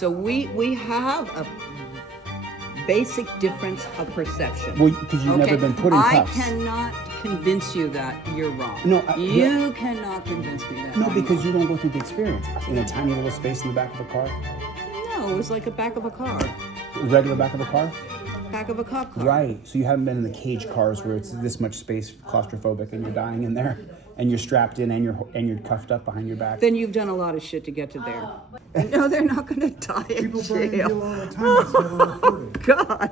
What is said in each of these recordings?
So we have a basic difference of perception. Well, because you've never been put in cuffs. I cannot convince you that you're wrong. No, you cannot convince me that. No, I'm because wrong. you don't go through the experience. In a tiny little space in the back of a car? No, it was like the back of a car. Regular back of a car? Back of a cop car. Right. So you haven't been in the cage cars where it's this much space, claustrophobic, and you're dying in there, and you're strapped in, and you're cuffed up behind your back. Then you've done a lot of shit to get to there. No, they're not going to die in People burn in jail. jail all the time. That's never reported. God.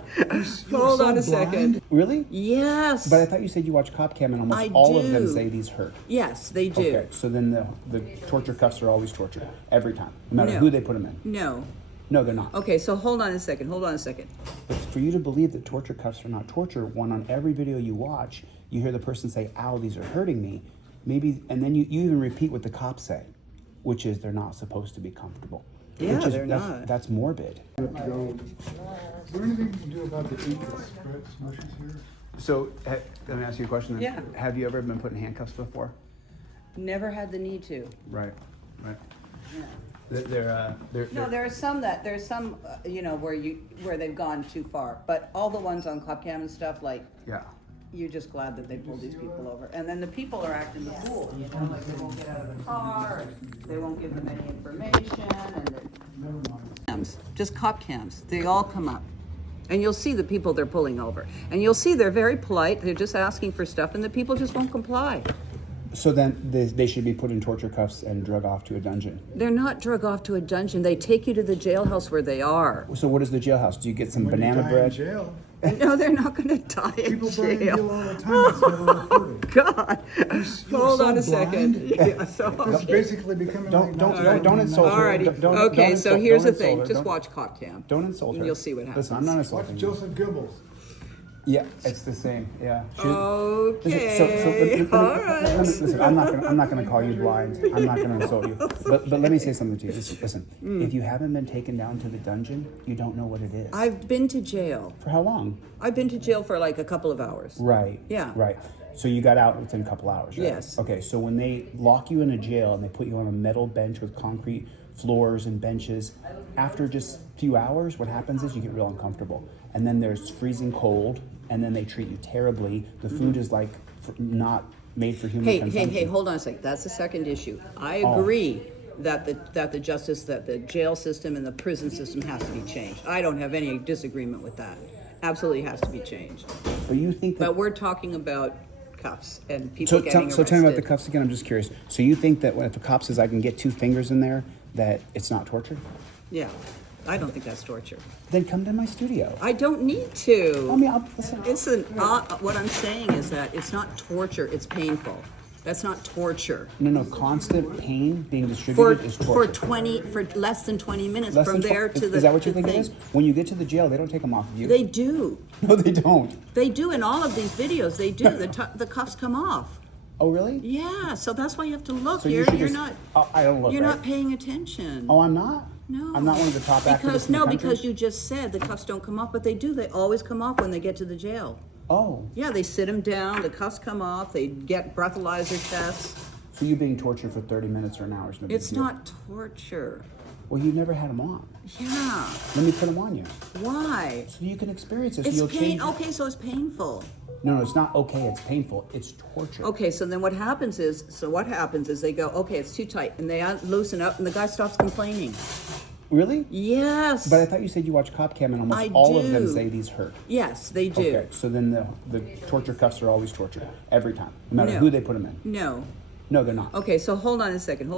You're Hold so on a second. blind. Really? Yes. But I thought you said you watch cop cam, and almost I all of them do. say these hurt. Yes, they do. Okay. So then the torture cuffs are always torture every time, no matter No. who they put them in. No. No, they're not. Okay, so hold on a second. But for you to believe that torture cuffs are not torture, one, on every video you watch, you hear the person say, "Ow, these are hurting me." Maybe, and then you even repeat what the cops say, which is they're not supposed to be comfortable. Yeah, which is, they're that's, not. That's morbid. Is there anything you can do about the ink that spreads smushes here? So let me ask you a question then. Yeah. Have you ever been put in handcuffs before? Never had the need to. Right. Yeah. They're No, there's some where they've gone too far, but all the ones on cop cam and stuff, like, yeah. you're just glad that they pulled these people over. And then the people are acting the fool, like they won't get out of the car, and they won't give them any information, and just cop cams, they all come up. And you'll see the people they're pulling over. And you'll see they're very polite, they're just asking for stuff, and the people just won't comply. So then they should be put in torture cuffs and drug off to a dungeon. They're not drug off to a dungeon, they take you to the jailhouse where they are. So what is the jailhouse? Do you get some When you banana die bread? in jail. No, they're not going to die in People burn in jail. jail all the time. That's never reported. God, You're hold so on a second. blind. Yeah, so, It's basically becoming Don't like insult her. alrighty. Don't- Okay, don't so insult- here's don't the thing. insult her. Just Don't- watch cop cam. Don't insult her. And you'll see what happens. Listen, I'm not Watch insulting you. Joseph Goebbels. Yeah, it's the same. Yeah. Okay. All right. Listen, I'm not gonna call you blind. I'm not gonna insult you. But let me say something to you. Just listen. If you haven't been taken down to the dungeon, you don't know what it is. I've been to jail. For how long? I've been to jail for like a couple of hours. Right. Yeah. Right. So you got out within a couple hours, right? Yes. Okay, so when they lock you in a jail and they put you on a metal bench with concrete floors and benches, after just a few hours, what happens is you get real uncomfortable. And then there's freezing cold, and then they treat you terribly. The food is like not made for human consumption. Hey, hold on a second. That's the second issue. I Oh. agree that the jail system and the prison system has to be changed. I don't have any disagreement with that. Absolutely has to be changed. But you think that... But we're talking about cuffs and people So getting arrested. tell me about the cuffs again. I'm just curious. So you think that if a cop says I can get 2 fingers in there, that it's not torture? Yeah, I don't think that's torture. Then come to my studio. I don't need to. I mean, listen. What I'm saying is that it's not torture, it's painful. That's not torture. No, constant pain being distributed is torture. For less than 20 minutes Less from than there to the Is that what you think thing. it is? When you get to the jail, they don't take them off of you. They do. No, they don't. They do in all of these videos. They do. The cuffs come off. Oh, really? Yeah, so that's why you have to look. So you You're should you're just- not Oh, I don't look, you're right? not paying attention. Oh, I'm not? No. I'm not one of the top activists in the country? because you just said the cuffs don't come off, but they do. They always come off when they get to the jail. Oh. Yeah, they sit them down, the cuffs come off, they get breathalyzer tests. So you being tortured for 30 minutes or an hour is no big It's deal. not torture. Well, you've never had them on. Yeah. Let me put them on you. Why? So you can experience this. It's You'll pain. change. Okay, so it's painful. No, it's not okay. It's painful. It's torture. Okay, so then what happens is they go, okay, it's too tight, and they loosen up, and the guy stops complaining. Really? Yes. But I thought you said you watch cop cam and almost I all of them do. say these hurt. Yes, they do. Okay, so then the torture cuffs are always torture every time, no matter No. who they put them in. No. No, they're not. Okay, so hold on a second.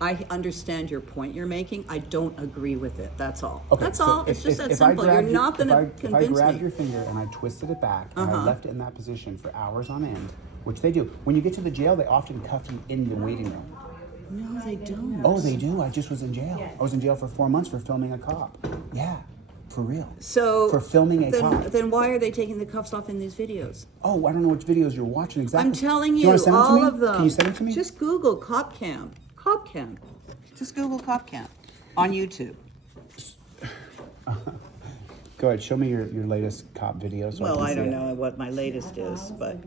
I understand your point you're making. I don't agree with it. That's all. Okay, That's so all. if- It's just if- that if I simple. You're grabbed not your- going to If I convince grabbed me. your finger and I twisted it back and I Uh-huh. left it in that position for hours on end, which they do. When you get to the jail, they often cuff you in the waiting room. No, they don't. Oh, they do. I just was in jail. I was in jail for 4 months for filming a cop. Yeah, for real. So For filming a cop. Then why are they taking the cuffs off in these videos? Oh, I don't know which videos you're watching exactly. I'm telling Do you, wanna send it to all me? of them. Can you send it to me? Just Google cop cam. Cop cam. Just Google cop cam on YouTube. Go ahead. Show me your latest cop video. So Well, I I can see don't it. know what my latest is, but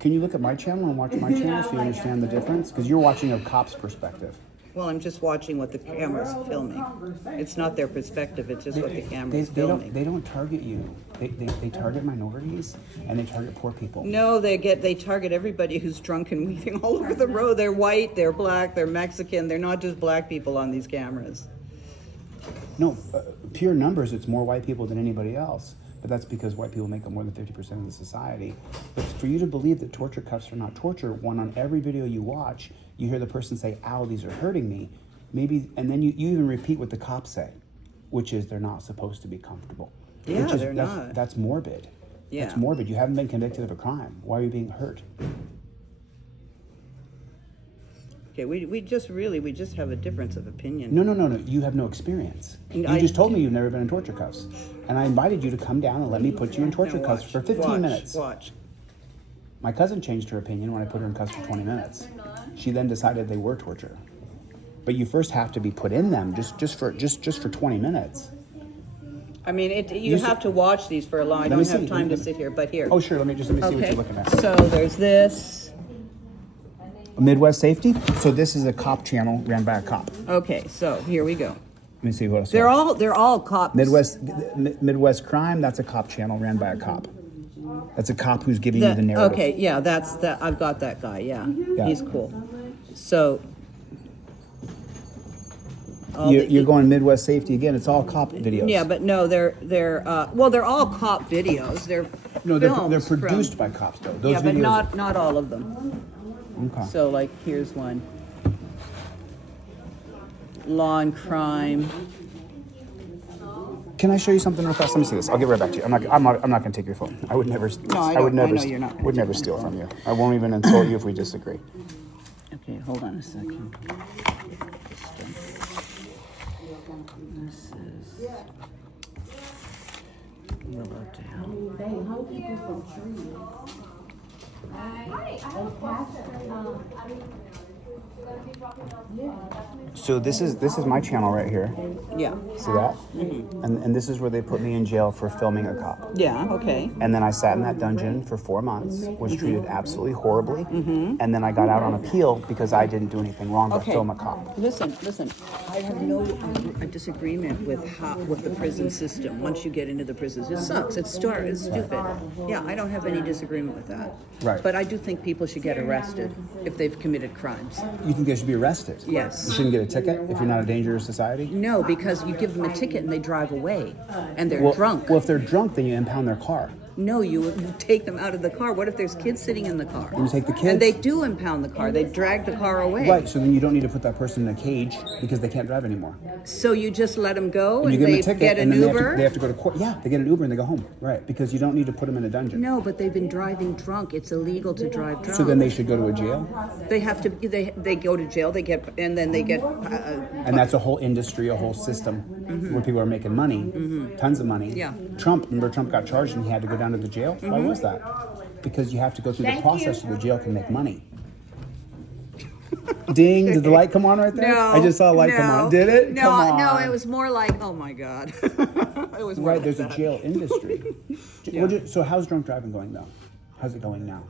Can you look at my channel and watch my channel so you understand the difference? Because you're watching a cop's perspective. Well, I'm just watching what the camera's filming. It's not their perspective, it's just what the camera's filming. They don't target you. They target minorities and they target poor people. No, they target everybody who's drunk and weaving all over the road. They're white, they're black, they're Mexican. They're not just black people on these cameras. No, pure numbers, it's more white people than anybody else. But that's because white people make up more than 50% of the society. But for you to believe that torture cuffs are not torture, when on every video you watch, you hear the person say, ow, these are hurting me, maybe, and then you even repeat what the cops say, which is they're not supposed to be comfortable. Yeah, they're not. That's morbid. Yeah. That's morbid. You haven't been convicted of a crime. Why are you being hurt? Okay, we just have a difference of opinion. No. You have no experience. You just told me you've never been in torture cuffs. And I invited you to come down and let me put you in torture cuffs for 15 minutes. Watch. My cousin changed her opinion when I put her in cuffs for 20 minutes. She then decided they were torture. But you first have to be put in them just for 20 minutes. I mean, you have to watch these for a long. I don't have time to sit here, but here. Oh, sure. Let me see what you're looking at. So there's this. Midwest Safety. So this is a cop channel ran by a cop. Okay, so here we go. Let me see what else. They're all cops. Midwest Crime. That's a cop channel ran by a cop. That's a cop who's giving you the narrative. Okay, yeah, that's that. I've got that guy. Yeah, he's cool. So you're going Midwest Safety again. It's all cop videos. Yeah, but no, they're all cop videos. They're produced by cops though. Those but videos not all of them. Okay. So like here's one. Law and crime. Can I show you something real fast? Let me see this. I'll get right back to you. I'm not going to take your phone. I would never. I know you're not. Would never steal from you. I won't even insult you if we disagree. Okay, hold on a second. This is So this is my channel right here. Yeah. See that? Mm-hmm. And this is where they put me in jail for filming a cop. Yeah, okay. And then I sat in that dungeon for 4 months, was treated absolutely horribly. Mm-hmm. And then I got out on appeal because I didn't do anything wrong but film a cop. Listen. I have no disagreement with the prison system. Once you get into the prisons, it sucks. It's stupid. Yeah, I don't have any disagreement with that. Right. But I do think people should get arrested if they've committed crimes. You think they should be arrested? Yes. You shouldn't get a ticket if you're not a danger to society? No, because you give them a ticket and they drive away, and they're drunk. Well, if they're drunk, then you impound their car. No, you take them out of the car. What if there's kids sitting in the car? You take the kids? And they do impound the car. They drag the car away. Right, so then you don't need to put that person in a cage because they can't drive anymore. So you just let them go and and they get an Uber? They have to go to court. Yeah, they get an Uber and they go home. Right, because you don't need to put them in a dungeon. No, but they've been driving drunk. It's illegal to drive drunk. So then they should go to a jail? They have to. They go to jail. They get. And that's a whole industry, a whole system where people are making money, tons of money. Yeah. Remember Trump got charged and he had to go down to the jail? Why was that? Because you have to go through the process so the jail can make money. Ding! Did the light come on right there? No. I just saw a light come on. Did it? No, come on. no. It was more like, oh my God. It was more right. like There's that. a jail industry. Yeah. So how's drunk driving going though? How's it going now?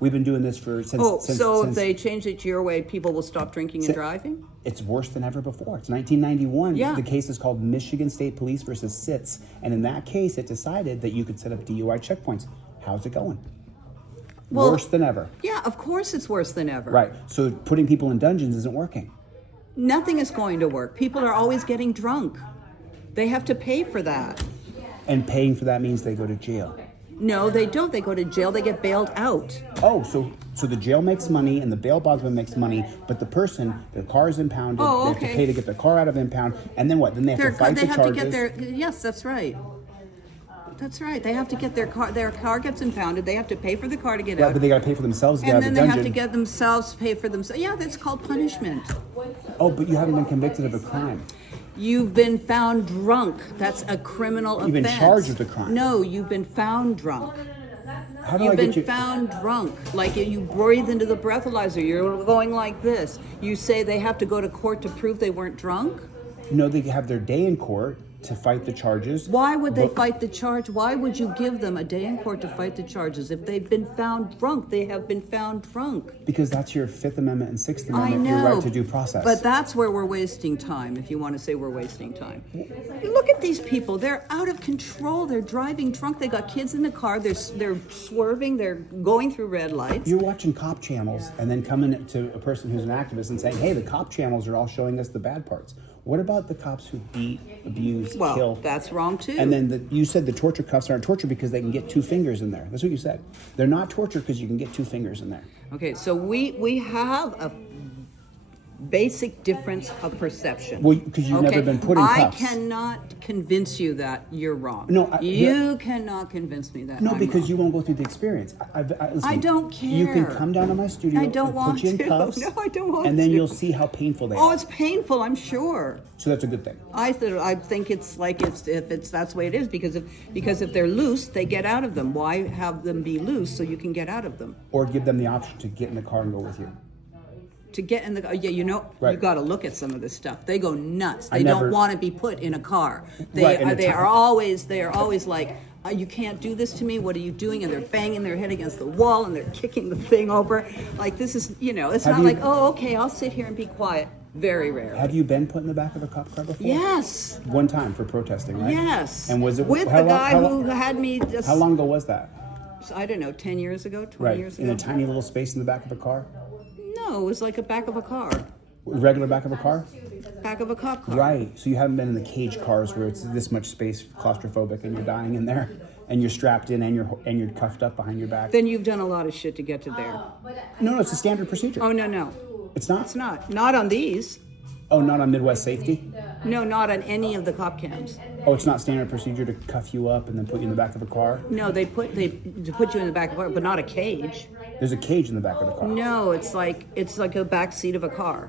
We've been doing this since. If they change it to your way, people will stop drinking and driving? It's worse than ever before. It's 1991. Yeah. The case is called Michigan State Police versus SITS. And in that case, it decided that you could set up DUI checkpoints. How's it going? Well, worse than ever. Yeah, of course it's worse than ever. Right. So putting people in dungeons isn't working. Nothing is going to work. People are always getting drunk. They have to pay for that. And paying for that means they go to jail. No, they don't. They go to jail. They get bailed out. Oh, so the jail makes money and the bail bondsman makes money, but the person, their car is impounded. Oh, They have to pay to get their car out of impound, and then what? Then they have to fight the charges. Yes, that's right. That's right. They have to get their car gets impounded. They have to pay for the car to get out. But they got to pay for themselves to get out And of then the they dungeon. have to get themselves pay for themselves. Yeah, that's called punishment. Oh, but you haven't been convicted of a crime. You've been found drunk. That's a criminal offense. You've been charged with a crime. No, you've been found drunk. How do You've I been get you? found drunk. Like you breathe into the breathalyzer. You're going like this. You say they have to go to court to prove they weren't drunk? No, they have their day in court, to fight the charges. Why would they fight the charge? Why would you give them a day in court to fight the charges? If they've been found drunk, they have been found drunk. Because that's your Fifth Amendment and Sixth I Amendment, know, your right to due process. but that's where we're wasting time, if you want to say we're wasting time. Look at these people. They're out of control. They're driving drunk. They got kids in the car. They're swerving. They're going through red lights. You're watching cop channels and then coming to a person who's an activist and saying, hey, the cop channels are all showing us the bad parts. What about the cops who beat, abuse, Well, kill? that's wrong too. And then you said the torture cuffs aren't torture because they can get 2 fingers in there. That's what you said. They're not torture because you can get 2 fingers in there. Okay, so we have a basic difference of perception. Well, because you've never been put in cuffs. I cannot convince you that you're wrong. No, you cannot convince me that. No, I'm because wrong. you won't go through the experience. Listen, I don't care. You can come down to my studio. I don't and want put you in to. cuffs. No, I don't want And then to. you'll see how painful they Oh, are. it's painful. I'm sure. So that's a good thing. I think it's like if that's the way it is because if they're loose, they get out of them. Why have them be loose so you can get out of them? Or give them the option to get in the car and go with you. To get in the car, yeah, Right. you got to look at some of this stuff. They go nuts. I They never- don't want to be put in a car. Right, and They are always like, you can't do this to me. What are you doing? And they're banging their head against the wall and they're kicking the thing over. Like this is, it's Have not you- like, oh, okay, I'll sit here and be quiet. Very rare. Have you been put in the back of a cop car before? Yes. One time for protesting, right? Yes. And was it with how the long- guy how who long- had me? Just, How long ago was that? I don't know, 10 years ago, 20 Right, years in ago. a tiny little space in the back of a car? No, it was like a back of a car, Regular back of a car? back of a cop car. Right, so you haven't been in the cage cars where it's this much space, claustrophobic, and you're dying in there, and you're strapped in and you're cuffed up behind your back. Then you've done a lot of shit to get to there. No, it's a standard procedure. Oh no, It's not? it's not. Not on these. Oh, not on Midwest Safety? No, not on any of the cop cams. Oh, it's not standard procedure to cuff you up and then put you in the back of a car? No, they put you in the back of a car, but not a cage. There's a cage in the back of the car. No, it's like a back seat of a car.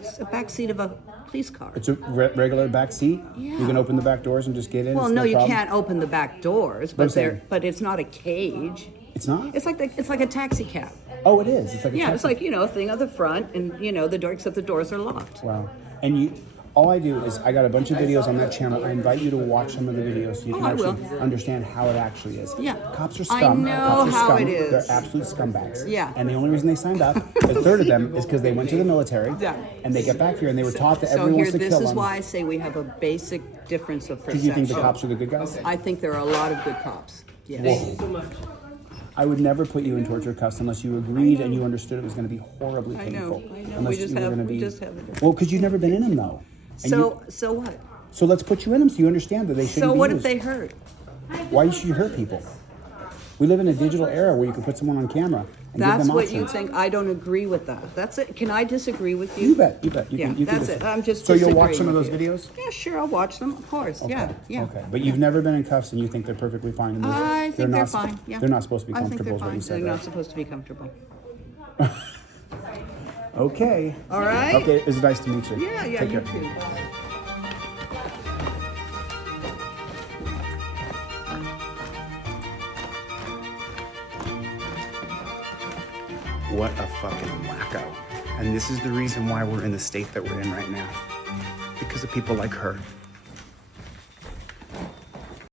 It's a back seat of a police car. It's a regular back seat? Yeah. You can open the back doors and just get in? Well, it's no, you problem? can't open the back doors, What I'm but saying. but it's not a cage. It's not? It's like a taxi cab. Oh, it is. It's like a Yeah, it's taxi. like a thing on the front, and the door, except the doors are locked. Wow. And all I do is I got a bunch of videos on that channel. I invite you to watch some of the videos so you can I will. actually understand how it actually is. Yeah. Cops are I scum. know Cops are how scum. it is. They're absolute scumbags. Yeah. And the only reason they signed up, a third of them, is because they went to the military. Yeah. And they get back here and they were taught that So everyone here, wants to this kill is them. why I say we have a basic difference of Do perception. you think the cops are the good guys? I think there are a lot of good cops. Yes. I would never put you in torture cuffs unless you agreed and you understood it was going to be horribly I know, painful. I know. Unless We just you were have- gonna we be- just have a- Well, because you've never been in them though. And So what? so let's put you in them so you understand that they shouldn't So be what used. if they hurt? Why should you hurt people? We live in a digital era where you can put someone on camera and That's give them what options. you think. I don't agree with that. That's it. Can I disagree with you? You bet. You bet. You Yeah, can, you can that's just- it. I'm just So you'll watch some disagreeing of those with videos? Yeah, sure. I'll watch them. Of course. Okay. Yeah. Yeah. Okay. But you've never been in cuffs and you think they're perfectly fine. And I think they're not, fine. Yeah. They're not supposed to be I think comfortable. they're Is what fine. you said. They're not Right? supposed to be comfortable. Okay. All right. Okay. It was nice to meet you. Yeah. Yeah. Take You care. too. What a fucking wacko. And this is the reason why we're in the state that we're in right now. Because of people like her.